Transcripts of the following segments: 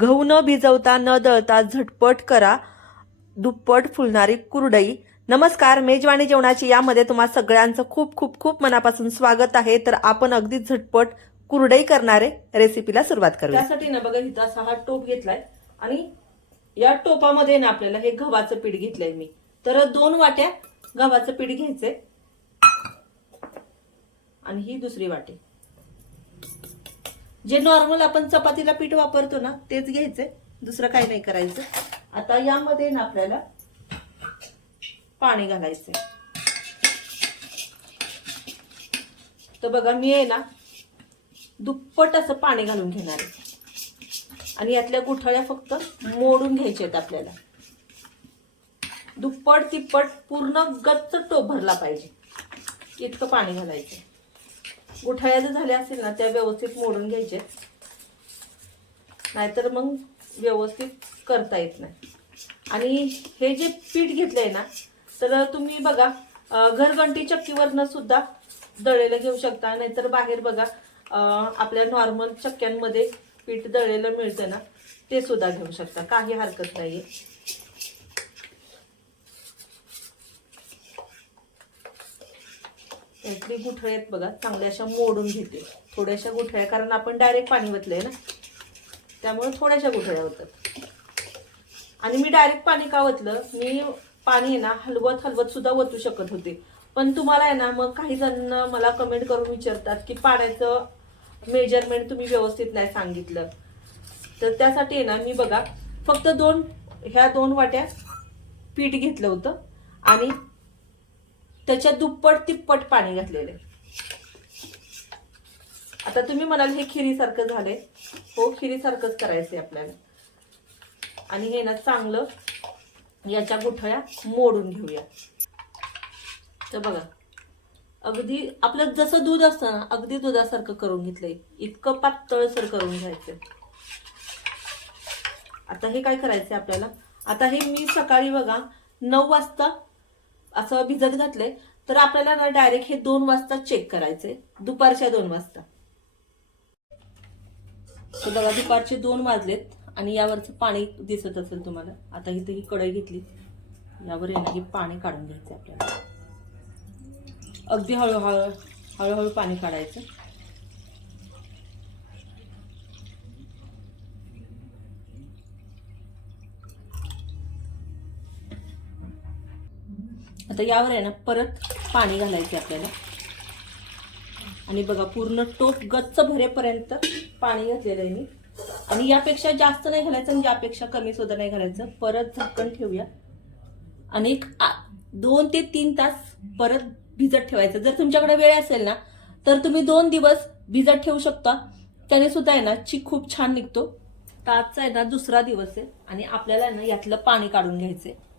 गहू न भिजवता न दळता झटपट करा. दुप्पट फुलणारी कुरडई. नमस्कार मेजवानी जेवणाची यामध्ये तुम्हा सगळ्यांचं खूप खूप खूप मनापासून स्वागत आहे. तर आपण अगदी झटपट कुरडई करणारे रेसिपीला सुरुवात करूया. त्यासाठी ना बघा इथं असा हा टोप घेतलाय. आणि या टोपामध्ये ना आपल्याला हे गव्हाचं पीठ घेतलंय मी. तर दोन वाट्या गव्हाचं पीठ घ्यायचंय. आणि ही दुसरी वाटी. जे नॉर्मल आपण चपातीला पीठ वापरतो ना तेच घ्यायचंय. दुसरं काही नाही करायचं. आता यामध्ये ना आपल्याला पाणी घालायचंय. तर बघा मी आहे ना दुप्पट असं पाणी घालून घेणार आहे. आणि यातल्या गुठळ्या फक्त मोडून घ्यायच्या आहेत आपल्याला. दुप्पट तिप्पट पूर्ण गच्च टोभरला पाहिजे. इतकं पाणी घालायचं गुठळ्या जर झाल्या असेल ना त्या व्यवस्थित मोडून घ्यायच्या नाहीतर मग व्यवस्थित करता येत नाही. आणि हे जे पीठ घेतलंय ना तर तुम्ही बघा घरघंटी चक्कीवरनं सुद्धा दळलेलं घेऊ शकता नाहीतर बाहेर बघा आपल्या नॉर्मल चक्क्यांमध्ये पीठ दळलेलं मिळतं ना ते सुद्धा घेऊ शकता. काही हरकत नाही आहे यातली गुठळ्या आहेत बघा चांगल्या अशा मोडून घेते. थोड्याशा गुठळ्या कारण आपण डायरेक्ट पाणी वतलंय ना. त्यामुळे थोड्याशा गुठळ्या होतात आणि मी डायरेक्ट पाणी का वतलं मी पाणी आहे ना हलवत हलवत सुद्धा वतू शकत होते. पण तुम्हाला आहे ना मग काही जण मला कमेंट करून विचारतात की पाण्याचं मेजरमेंट तुम्ही व्यवस्थित नाही सांगितलं. तर त्यासाठी आहे ना मी बघा फक्त दोन ह्या दोन वाट्या पीठ घेतलं होतं. आणि त्याच्या दुप्पट तिप्पट पाणी घातलेलं आहे. आता तुम्ही म्हणाल हे खिरीसारखं झालंय. हो खिरीसारखंच करायचंय आपल्याला. आणि हे ना चांगलं याच्या गुठळ्या मोडून घेऊया. तर बघा अगदी आपलं जसं दूध असतं ना अगदी दुधासारखं करून घेतलंय. इतकं पातळसर करून घ्यायचं आता हे काय करायचंय आपल्याला? आता हे मी सकाळी बघा नऊ वाजता असं भिजत घातलंय तर आपल्याला ना डायरेक्ट हे दोन वाजता चेक करायचंय. दुपारच्या दोन वाजता. तर बघा दुपारचे दोन वाजलेत आणि यावरचं पाणी दिसत असेल तुम्हाला. आता इथे ही कढई घेतली. यावर येणार हे पाणी काढून घ्यायचं आपल्याला. अगदी हळूहळू हळूहळू पाणी काढायचं. आता यावर आहे ना परत पाणी घालायचे आपल्याला. आणि बघा पूर्ण टोप गच्च भरेपर्यंत पाणी घातलेलं आहे मी. आणि यापेक्षा जास्त नाही घालायचं आणि यापेक्षा कमी सुद्धा नाही घालायचं. परत झाकण ठेवूया. आणि एक आ- दोन ते तीन तास परत भिजत ठेवायचं. जर तुमच्याकडे वेळ असेल ना तर तुम्ही दोन दिवस भिजत ठेवू शकता. त्याने सुद्धा आहे ना चीक खूप छान निघतो. तर आजचा आहे ना दुसरा दिवस आहे. आणि आपल्याला आहे ना यातलं पाणी काढून घ्यायचं आहे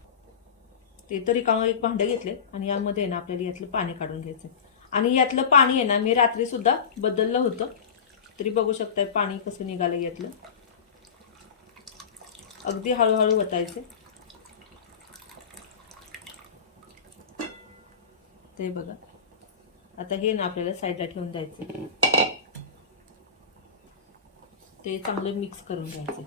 ते तरी का एक भांडं घेतले आणि यामध्ये आहे ना आपल्याला यातलं पाणी काढून घ्यायचं आणि यातलं पाणी आहे ना मी रात्री सुद्धा बदललं होतं. तरी बघू शकताय पाणी कसं निघालं यातलं. अगदी हळूहळू वतायचे. ते बघा. आता हे ना आपल्याला साईडला ठेवून द्यायचं ते चांगलं मिक्स करून घ्यायचं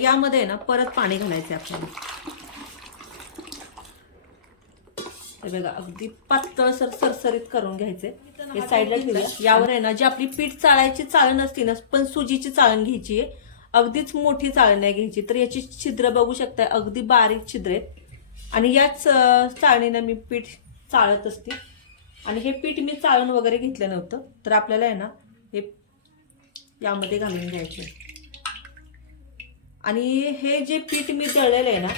यामध्ये ना परत पाणी घालायचं आपल्याला. हे बघा अगदी पातळ सर सरसरीत करून घ्यायचे हे साईडला ठेवूया. यावर आहे ना जी आपली पीठ चाळायची चाळण असते ना पण सुजीची चाळण घ्यायची आहे. अगदीच मोठी चाळण नाही घ्यायची. तर याची छिद्र बघू शकताय अगदी बारीक छिद्र आहेत. आणि याच चाळणीनं मी पीठ चाळत असते. आणि हे पीठ मी चाळून वगैरे घेतलं नव्हतं. तर आपल्याला आहे ना हे यामध्ये घालून घ्यायचे आणि हे जे पीठ मी दळलेलं आहे ना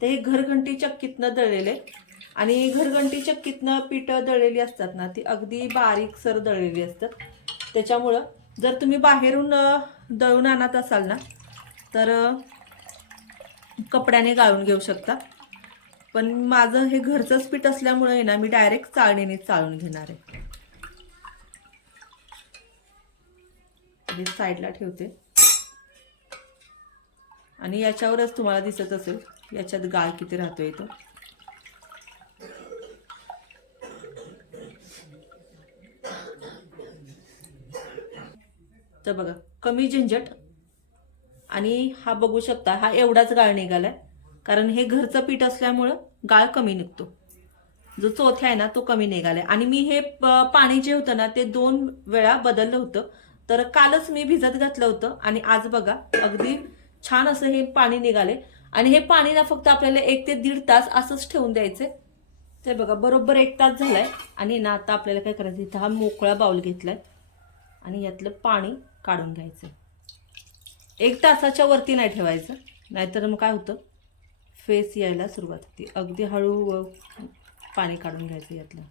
ते हे घरघंटी चक्कीतनं दळलेलं? आहे आणि घरघंटी चक्कीतनं पीठं दळलेली असतात ना ती अगदी बारीकसर दळलेली असतात. त्याच्यामुळं जर तुम्ही बाहेरून दळून आणत असाल ना तर कपड्याने गाळून घेऊ शकता. पण माझं हे घरचंच पीठ असल्यामुळे आहे ना मी डायरेक्ट चाळणीने चाळून घेणार आहे. साईडला ठेवते. आणि याच्यावरच तुम्हाला दिसत असेल याच्यात गाळ किती राहतो येतो तर बघा कमी झंझट. आणि हा बघू शकता हा एवढाच गाळ निघाला कारण हे घरचं पीठ असल्यामुळं गाळ कमी निघतो. जो चोथ्या आहे ना तो कमी निघाला आणि मी हे पाणी जे होतं ना ते दोन वेळा बदललं होतं. तर कालच मी भिजत घातलं होतं. आणि आज बघा अगदी छान असं हे पाणी निघाले. आणि हे पाणी ना फक्त आपल्याला एक ते दीड तास असंच ठेवून द्यायचं. ते बघा बरोबर एक तास झालाय. आणि ना आता आपल्याला काय करायचं इथं हा मोकळा बाउल घेतलाय. आणि यातलं पाणी काढून घ्यायचं. एक तासाच्या वरती नाही ठेवायचं. नाहीतर मग काय होतं? फेस यायला सुरुवात होती. अगदी हळू पाणी काढून घ्यायचं यातलं.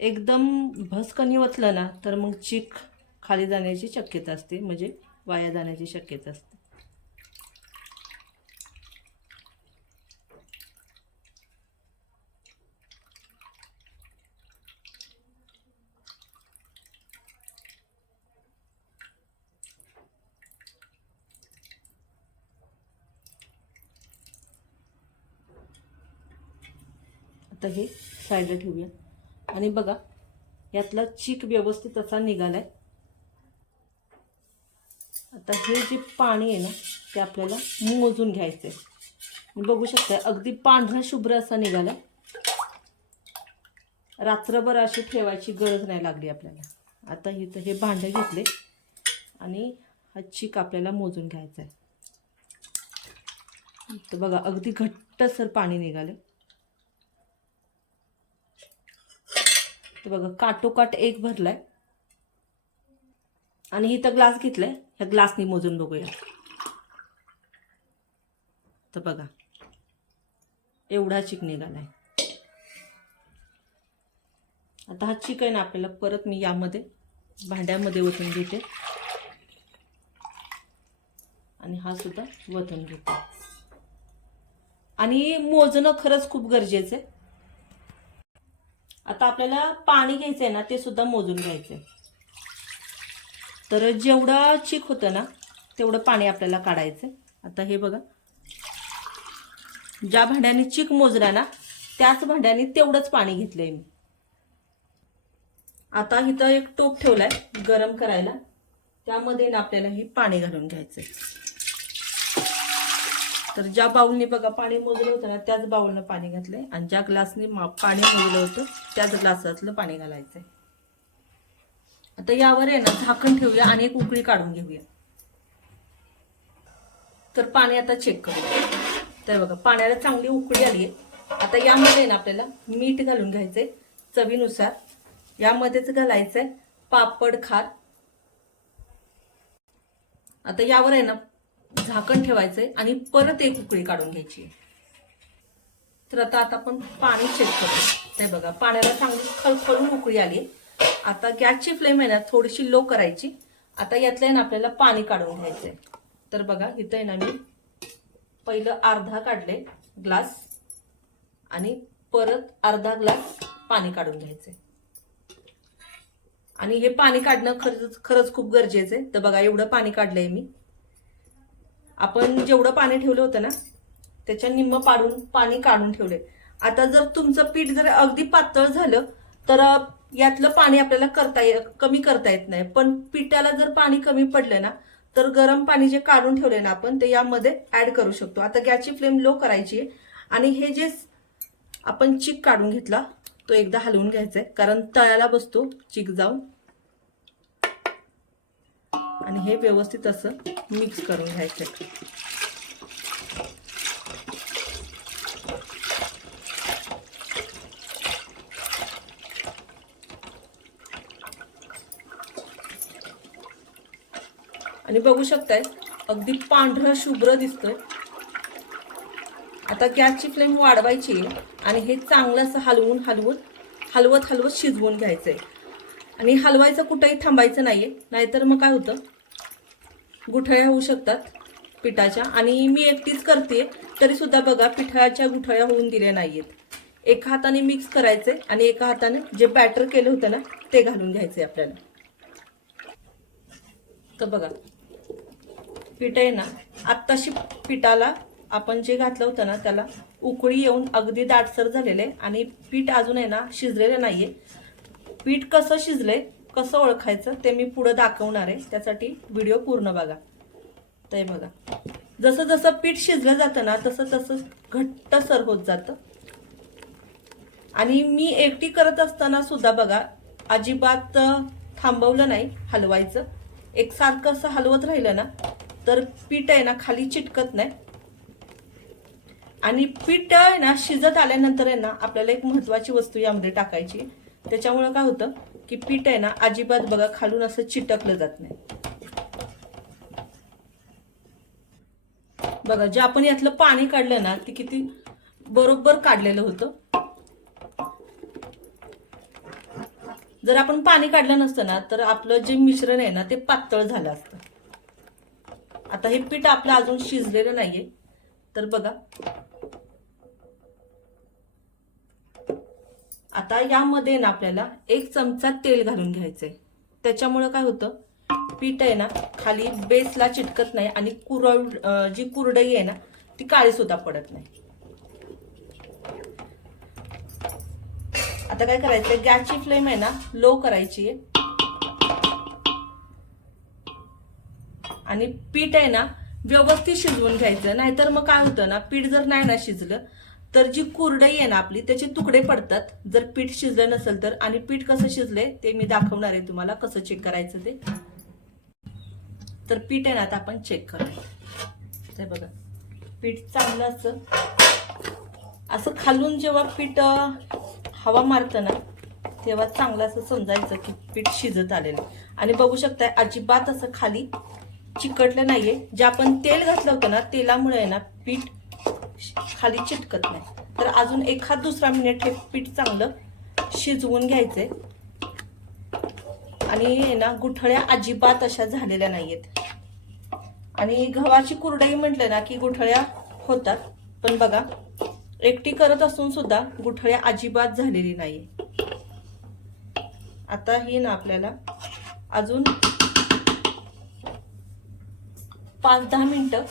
एकदम भसकणी वतलं ना तर मग चीक खाली जाण्याची शक्यता असते. म्हणजे वाया जाण्याची शक्यता असते. आता हे साईडला ठेवूया. आणि बघा यातला चीक व्यवस्थित असा निघालाय. आता हे जे पाणी आहे ना ते आपल्याला मोजून घ्यायचं आहे बघू शकता अगदी पांढरा शुभ्र असा निघाला रात्रभर अशी ठेवायची गरज नाही लागली आपल्याला. आता इथं हे भांडं घेतले आणि हा चीक आपल्याला मोजून घ्यायचा आहे तर बघा अगदी घट्टसर पाणी निघाले ते बघा काटोकाट एक भरलाय. आणि इथं ग्लास घेतलाय. ह्या ग्लासनी मोजून बघूया. तर बघा एवढा चिक निघालाय. आता हा चिक आहे ना आपल्याला परत मी यामध्ये भांड्यामध्ये ओतून घेते. आणि हा सुद्धा वतून घेते. आणि मोजणं खरंच खूप गरजेचं आहे. आता आपल्याला पाणी घ्यायचं आहे ना ते सुद्धा मोजून घ्यायचं आहे तर जेवढं चीक होतं ना तेवढं पाणी आपल्याला काढायचं आहे आता हे बघा. ज्या भांड्याने चीक मोजला ना त्याच भांड्याने तेवढंच पाणी घेतलं आहे मी. आता इथं एक टोप ठेवलाय गरम करायला. त्यामध्ये ना आपल्याला हे पाणी घालून घ्यायचं आहे तर ज्या बाऊलने बघा पाणी मोजलं होतं ना त्याच बाऊलनं पाणी घातलंय. आणि ज्या ग्लासने पाणी मोजलं होतं त्याच ग्लासातलं पाणी घालायचंय. आता यावर आहे ना झाकण ठेवूया आणि एक उकळी काढून घेऊया. तर पाणी आता चेक करूया. तर बघा पाण्याला चांगली उकळी आली आहे. आता यामध्ये ना आपल्याला मीठ घालून घ्यायचंय चवीनुसार. यामध्येच घालायचंय पापड खार. आता यावर आहे ना झाकण ठेवायचंय आणि परत एक उकळी काढून घ्यायची. तर आता आता आपण पाणी चेक करतो. ते बघा पाण्याला चांगली खळखळून उकळी आली. आता गॅसची फ्लेम आहे ना थोडीशी लो करायची. आता यातलं आहे ना आपल्याला पाणी काढून घ्यायचंय. तर बघा इथं आहे ना मी पहिलं अर्धा काढले ग्लास आणि परत अर्धा ग्लास पाणी काढून घ्यायचंय. आणि हे पाणी काढणं खरंच खरंच खूप गरजेचं आहे. तर बघा एवढं पाणी काढलंय मी. आपण जेवढं पाणी ठेवलं होतं ना त्याच्या निम्म पाडून पाणी काढून ठेवले. आता जर तुमचं पीठ जर अगदी पातळ झालं तर यातलं पाणी आपल्याला करता ये कमी करता येत नाही. पण पिठाला जर पाणी कमी पडलं ना तर गरम पाणी जे काढून ठेवले ना आपण ते यामध्ये ऍड करू शकतो. आता गॅसची फ्लेम लो करायची आहे. आणि हे जे आपण चिक काढून घेतला तो एकदा हलवून घ्यायचा आहे. कारण तळ्याला बसतो चिक जाऊन. आणि हे व्यवस्थित असं मिक्स करून घ्यायचं. आणि बघू शकताय अगदी पांढरा शुभ्र दिसतोय. आता गॅसची फ्लेम वाढवायची आहे आणि हे चांगलं असं हलवून हलवून हलवत हलवत शिजवून घ्यायचंय. आणि हलवायचं कुठंही थांबायचं नाहीये नाहीतर मग काय होतं? गुठळ्या होऊ शकतात पिठाच्या. आणि मी एकटीच करते तरी सुद्धा बघा पिठाच्या गुठळ्या होऊन दिल्या नाहीयेत. एका हाताने मिक्स करायचे आणि एका हाताने जे बॅटर केलं होतं ना ते घालून घ्यायचे आपल्याला. तर बघा पीठ आहे ना आत्ताशी पिठाला आपण जे घातलं होतं ना त्याला उकळी येऊन अगदी दाटसर झालेलं आहे आणि पीठ अजून आहे ना शिजलेलं नाहीये. पीठ कसं शिजलंय कसं ओळखायचं ते मी पुढं दाखवणार आहे. त्यासाठी व्हिडिओ पूर्ण बघा. ते बघा. जसं जसं पीठ शिजलं जातं ना तसं तसं घट्टसर होत जातं. आणि मी एकटी करत असताना सुद्धा बघा अजिबात थांबवलं नाही हलवायचं. एकसारखं असं हलवत राहिलं ना तर पीठ आहे ना खाली चिटकत नाही. आणि पीठ आहे ना शिजत आल्यानंतर आहे ना आपल्याला एक महत्वाची वस्तू यामध्ये टाकायची. त्याच्यामुळं काय होतं की पीठ आहे ना अजिबात बघा खालून असं चिटकलं जात नाही. बघा जे आपण यातलं पाणी काढलं ना ते किती बरोबर काढलेलं होतं. जर आपण पाणी काढलं नसतं ना तर आपलं जे मिश्रण आहे ना ते पातळ झालं असतं. आता हे पीठ आपलं अजून शिजलेलं नाहीये. तर बघा आता यामध्ये ना आपल्याला एक चमचा तेल घालून घ्यायचं आहे त्याच्यामुळं काय होतं? पीठ आहे ना खाली बेसला चिटकत नाही आणि कुरड जी कुरडई आहे ना ती काळी सुद्धा पडत नाही. आता काय करायचंय? गॅसची फ्लेम आहे ना लो करायची आहे. आणि पीठ आहे ना व्यवस्थित शिजवून घ्यायचं. नाहीतर मग काय होतं ना पीठ जर नाही ना शिजलं तर जी कुरडई आहे ना आपली त्याचे तुकडे पडतात. जर पीठ शिजलं नसेल तर. आणि पीठ कसं शिजलंय ते मी दाखवणार आहे तुम्हाला कसं चेक करायचं ते. तर पीठ आहे ना आता आपण चेक करूया ते बघा. पीठ चांगलं असं असं खालून जेव्हा पीठ हवा मारतं ना तेव्हा चांगलं असं समजायचं की पीठ शिजत आलेलं आहे. आणि बघू शकताय अजिबात असं खाली चिकटलं नाहीये. जे आपण तेल घातलं होतं ना तेलामुळे आहे ना पीठ खाली चिटकत नाही. तर अजून एखाद दुसरा मिनिट हे पीठ चांगलं शिजवून घ्यायचंय. आणि आहे ना गुठळ्या अजिबात अशा झालेल्या नाहीयेत. आणि गव्हाची कुरडई म्हटलं ना की गुठळ्या होतात. पण बघा एकटी करत असून सुद्धा गुठळ्या अजिबात झालेली नाही आता ही ना आपल्याला अजून पाच दहा मिनिटं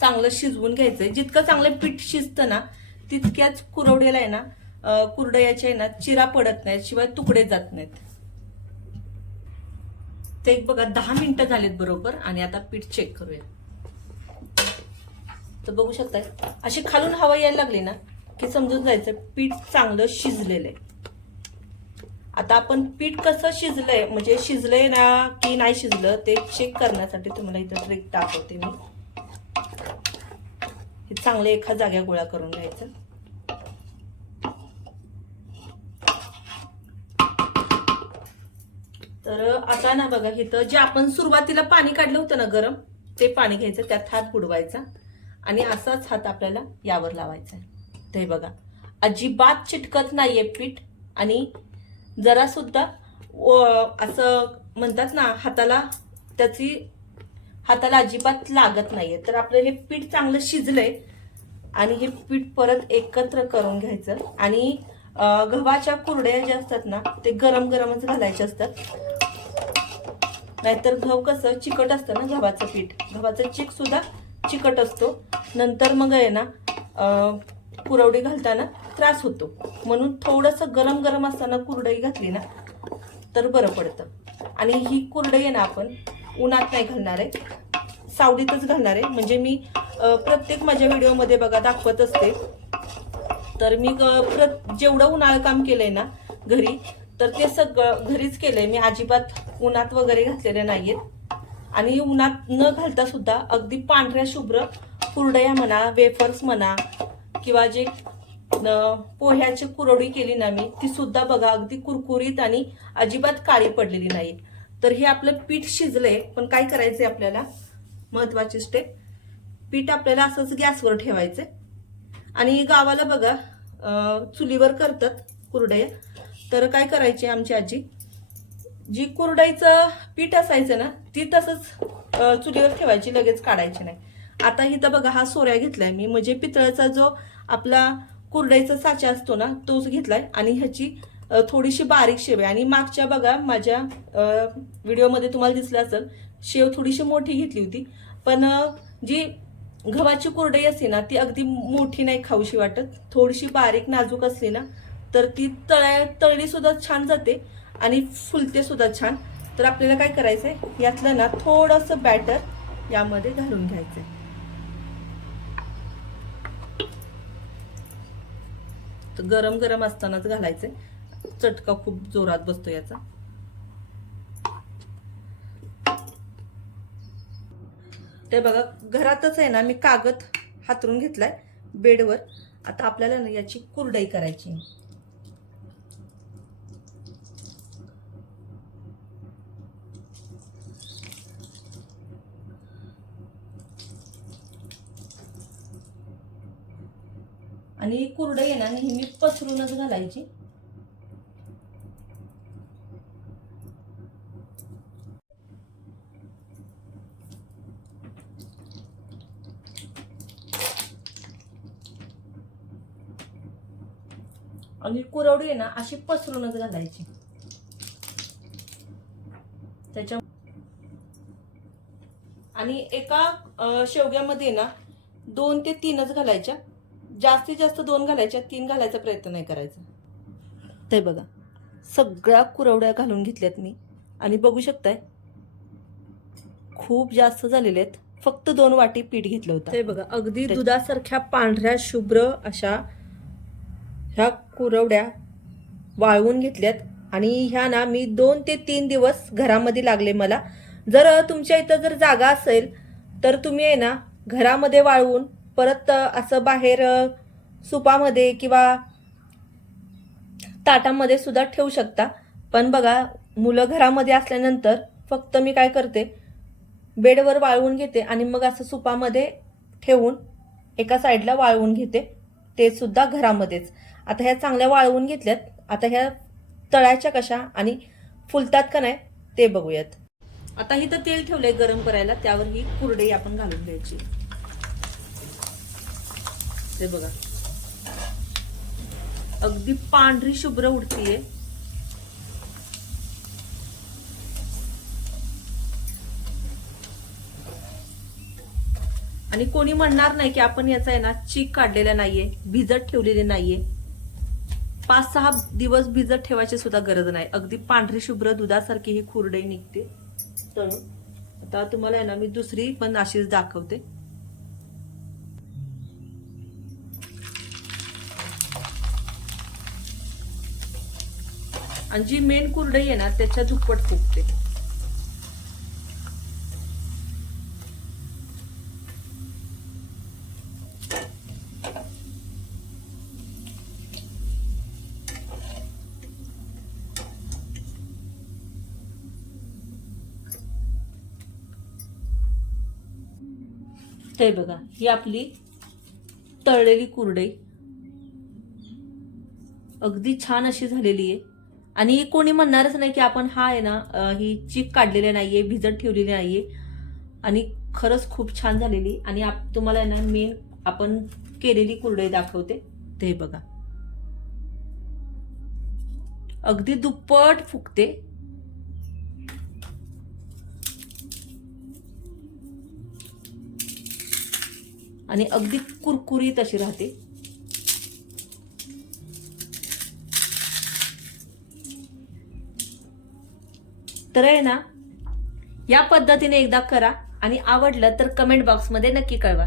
चांगलं शिजवून घ्यायचं जितकं चांगलं पीठ शिजतं ना तितक्याच कुरवडेला आहे ना अं, कुरडयाच्या आहे ना चिरा पडत नाहीत शिवाय तुकडे जात नाहीत. ते एक बघा दहा मिनिटं झालेत बरोबर आणि आता पीठ चेक करूया. तर बघू शकताय अशी खालून हवा यायला लागली ना की समजून जायचं पीठ चांगलं शिजलेलं आहे. आता आपण पीठ कसं शिजलंय म्हणजे शिजलंय ना की नाही शिजलं ते चेक करण्यासाठी तुम्हाला इथं ट्रिक दाखवते मी. हे चांगले एका जाग्या गोळा करून घ्यायचं. तर आता ना बघा इथं जे आपण सुरुवातीला पाणी काढलं होतं ना गरम ते पाणी घ्यायचं त्यात हात बुडवायचा आणि असाच हात आपल्याला यावर लावायचा आहे. ते बघा अजिबात चिटकत नाहीये पीठ आणि जरा सुद्धा असं म्हणतात ना हाताला त्याची हाताला अजिबात लागत नाहीये. तर आपलं हे पीठ चांगलं शिजलंय आणि हे पीठ परत एकत्र करून घ्यायचं. आणि गव्हाच्या कुरड्या ज्या असतात ना ते गरम गरमच घालायचे असतात. नाहीतर गहू कसं चिकट असतं ना गव्हाचं पीठ. गव्हाचं चीक सुद्धा चिकट असतो. नंतर मग आहे ना पुरवडी कुरवडी घालताना त्रास होतो. म्हणून थोडंसं गरम गरम असताना कुरडई घातली ना तर बरं पडतं. आणि ही कुरडई आहे ना आपण उन्हात नाही घालणार आहे. सावलीतच घालणार आहे. म्हणजे मी प्रत्येक माझ्या व्हिडिओमध्ये बघा दाखवत असते. तर मी ग- प्रत जेवढं उन्हाळं काम केलंय ना घरी तर ते सगळं घरीच केलंय. मी अजिबात उन्हात वगैरे घातलेले नाहीयेत. आणि उन्हात न घालता सुद्धा अगदी पांढऱ्या शुभ्र कुरडया म्हणा वेफर्स म्हणा किंवा जे पोह्याची कुरवडी केली ना मी ती सुद्धा बघा अगदी कुरकुरीत आणि अजिबात काळी पडलेली नाही तर हे आपलं पीठ शिजलंय पण काय करायचंय आपल्याला? महत्वाची स्टेप पीठ आपल्याला असंच गॅसवर ठेवायचं आणि गावाला बघा चुलीवर करतात कुरडया. तर काय करायची आमची आजी? जी कुरडाईचं पीठ असायचं ना ती तसंच चुलीवर ठेवायची लगेच काढायची नाही. आता इथं बघा हा सोऱ्या घेतलाय मी. म्हणजे पितळाचा जो आपला कुरडाईचा साचा असतो ना तोच घेतलाय. आणि ह्याची थोडीशी बारीक शेव आहे. आणि मागच्या बघा माझ्या व्हिडिओमध्ये तुम्हाला दिसलं असेल शेव थोडीशी मोठी घेतली होती. पण जी गव्हाची कुरडई असते ना ती अगदी मोठी नाही खाऊशी वाटत. थोडीशी बारीक नाजूक असली ना तर ती तळ्या तळली सुद्धा छान जाते आणि फुलते सुद्धा छान. तर आपल्याला काय करायचंय? यातलं ना थोडंसं बॅटर यामध्ये घालून घ्यायचंय. आहे गरम गरम असतानाच घालायचंय. चटका खूप जोरात बसतो याचा. ते बघा घरातच आहे ना मी कागद हातरून घेतलाय बेडवर. आता आपल्याला ना याची कुरडई करायची. आणि कुरडई आहे ना नेहमी पसरूनच घालायची. आणि कुरवडी आहे ना अशी पसरूनच घालायची. त्याच्या आणि एका शेवग्यामध्ये ना दोन ते तीनच घालायच्या. जास्तीत जास्त दोन घालायच्या तीन घालायचा प्रयत्न नाही करायचा. ते बघा सगळ्या कुरवड्या घालून घेतल्यात मी. आणि बघू शकताय खूप जास्त झालेले आहेत. फक्त दोन वाटी पीठ घेतलं होतं. ते बघा अगदी दुधासारख्या पांढऱ्या शुभ्र अशा ह्या कुरवड्या वाळवून घेतल्यात. आणि ह्या ना मी दोन ते तीन दिवस घरामध्ये लागले मला. जर तुमच्या इथं जर जागा असेल तर तुम्ही आहे ना घरामध्ये वाळवून परत असं बाहेर सुपामध्ये किंवा ताटामध्ये सुद्धा ठेवू शकता. पण बघा मुलं घरामध्ये असल्यानंतर फक्त मी काय करते बेडवर वाळवून घेते आणि मग असं सुपामध्ये ठेवून एका साईडला वाळवून घेते. ते सुद्धा घरामध्येच. आता ह्या चांगल्या वाळवून घेतल्यात. आता ह्या तळ्याच्या कशा आणि फुलतात का नाही ते बघूयात. आता इथं तेल ठेवलंय गरम करायला त्यावर ही कुरडई आपण घालून घ्यायची. ते बघा. अगदी पांढरी शुभ्र उडतीये. आणि कोणी म्हणणार नाही की आपण याचा आहे ना चीक काढलेला नाहीये भिजत ठेवलेली नाहीये. पाच सहा दिवस भिजत ठेवायची सुद्धा गरज नाही. अगदी पांढरी शुभ्र दुधासारखी ही खुरडई निघते. तळून. आता तुम्हाला आहे ना मी दुसरी पण अशीच दाखवते. आणि जी मेन कुरडई आहे ना त्याच्या दुप्पट फुगते. ते बघा ही आपली तळलेली कुरडई. अगदी छान अशी झालेली आहे. आणि कोणी म्हणणारच नाही की आपण हा आहे ना ही चीक काढलेली नाही आहे भिजत ठेवलेली नाही आहे आणि खरंच खूप छान झालेली. आणि आप- तुम्हाला आहे ना मेन आपण केलेली कुरडई दाखवते. ते बघा. अगदी दुप्पट फुगते. आणि अगदी कुरकुरीत अशी राहते. तर आहे ना या पद्धतीने एकदा करा आणि आवडलं तर कमेंट बॉक्समध्ये नक्की कळवा.